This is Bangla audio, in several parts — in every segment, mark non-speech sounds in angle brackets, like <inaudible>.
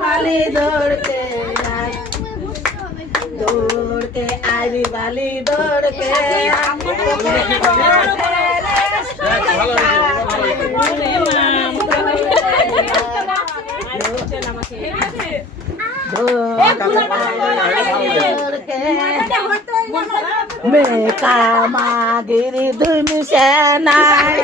বালি দৌড়কে আয়। দৌড়কে আইবি বালি দৌড়কে মেকা মাগিরি ধুম সেনায়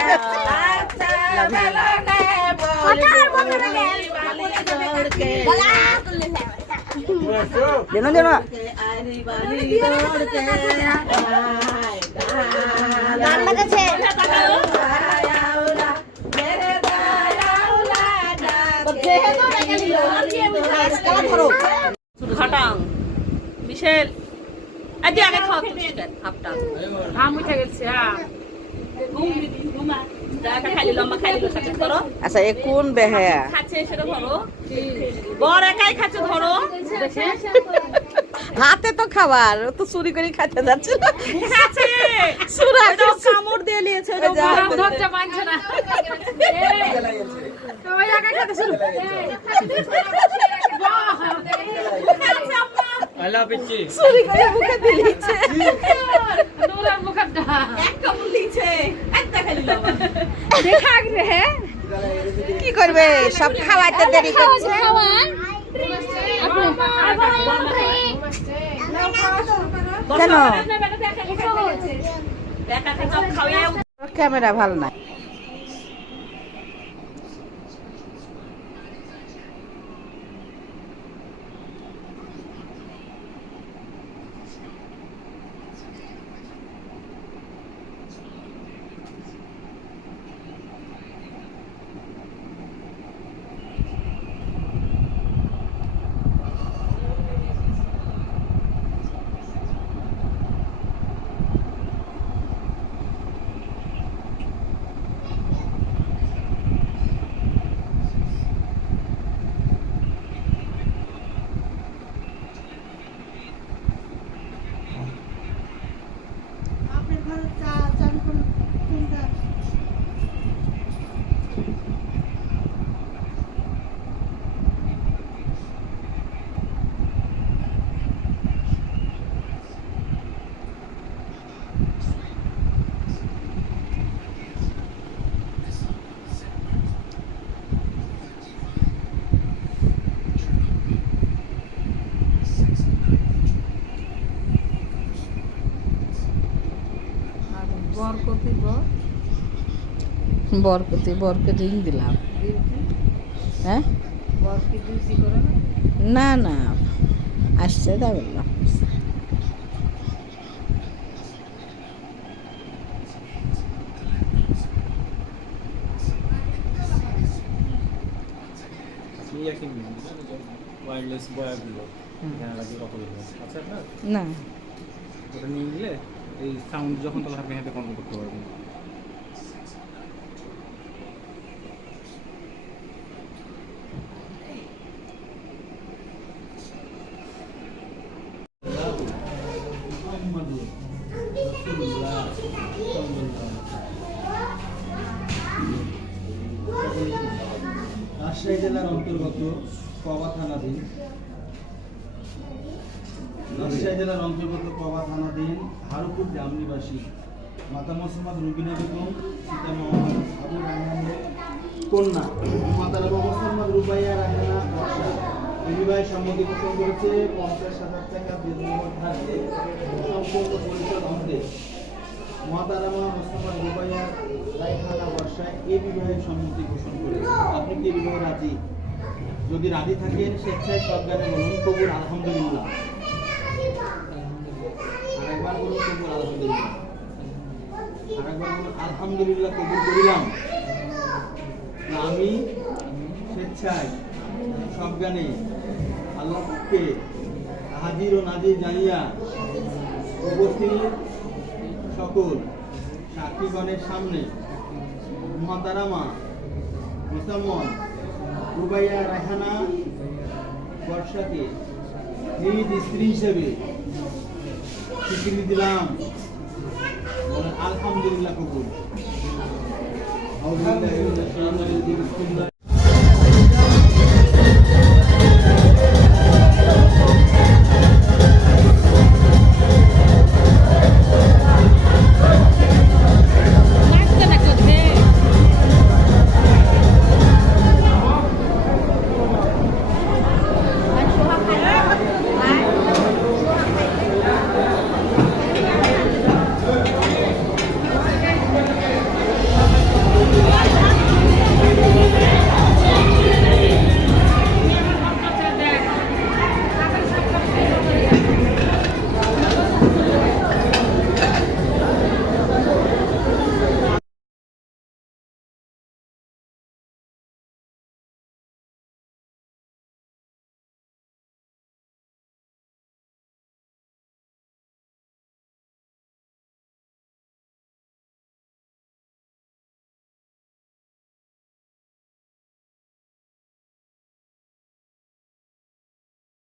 যেন যেন খাটাং মিশেল আজ আগে খাওয়া হাফটা আম উঠে গেছে হ্যাঁ আচ্ছা এ কোন বেহায়া খাচ্ছে সেটা ধরো বর একাই খাচ্ছে ধরো। হাতে তো খাবার তো চুরি করে খাইতে যাচ্ছে। না খাচ্ছে। সুরা ওটাও কামড় দিয়ে নিয়েছে খেতে চুরি করে মুখে এক কামড় দিয়েছে। <laughs> রে হ্যাঁ? কি করবে? সব খাওয়াইতে দেরি করছে। কেন? ক্যামেরা ভালো না বরকতি বর? বরকতি বরকে রিং দিলাম। হ্যাঁ? বরকে করে না? না না। আসছে তা বললাম ওয়্যারলেস বয়াগুলো বলব আচ্ছা। না। ওটা নিয়ে নিলে? এই সাউন্ড যখন তখন আপনি হাতে কন্ট্রোল করতে পারবেন রাজশাহী জেলার অন্তর্গত কবা থানাধীন রাজশাহী জেলার অন্তর্গত কবা থানাধীন হারুপুর গ্রাম নিবাসী মাতা মোসাম্মদ রুবিনা বেগম সীতা মোহাম্মদ কন্যা মাতারা মোহাম্মদ রুবাইয়া রাহেনা, বর্ষা। এই বিবাহে সম্মতি পোষণ করেছে পঞ্চাশ হাজার টাকা বেতন পরিষদ অন্তে মহাতারামা মোস্তফা রুবাইয়া, রায়হানা বর্ষায় এই বিবাহের সম্মতি ঘোষণ করেছে। আপনি কি বিবাহে রাজি? যদি রাজি থাকেন স্বেচ্ছায় সজ্ঞানে বলুন কবুল আলহামদুলিল্লাহ। আরেকবার বলুন কবুল আলহামদুলিল্লাহ। আরেকবার বলুন আলহামদুলিল্লাহ কবুল করিলাম। আমি স্বেচ্ছায় সজ্ঞানে আল্লাহকে হাজির ও নাজির জানিয়া উপস্থিত সকল সাক্ষীগণের সামনে, মহাতারামা মুসাম্মদ রুবাইয়া রায়হানা বর্ষাকে নিজ স্ত্রী হিসেবে স্বীকৃতি দিলাম। আলহামদুলিল্লাহ কবুল।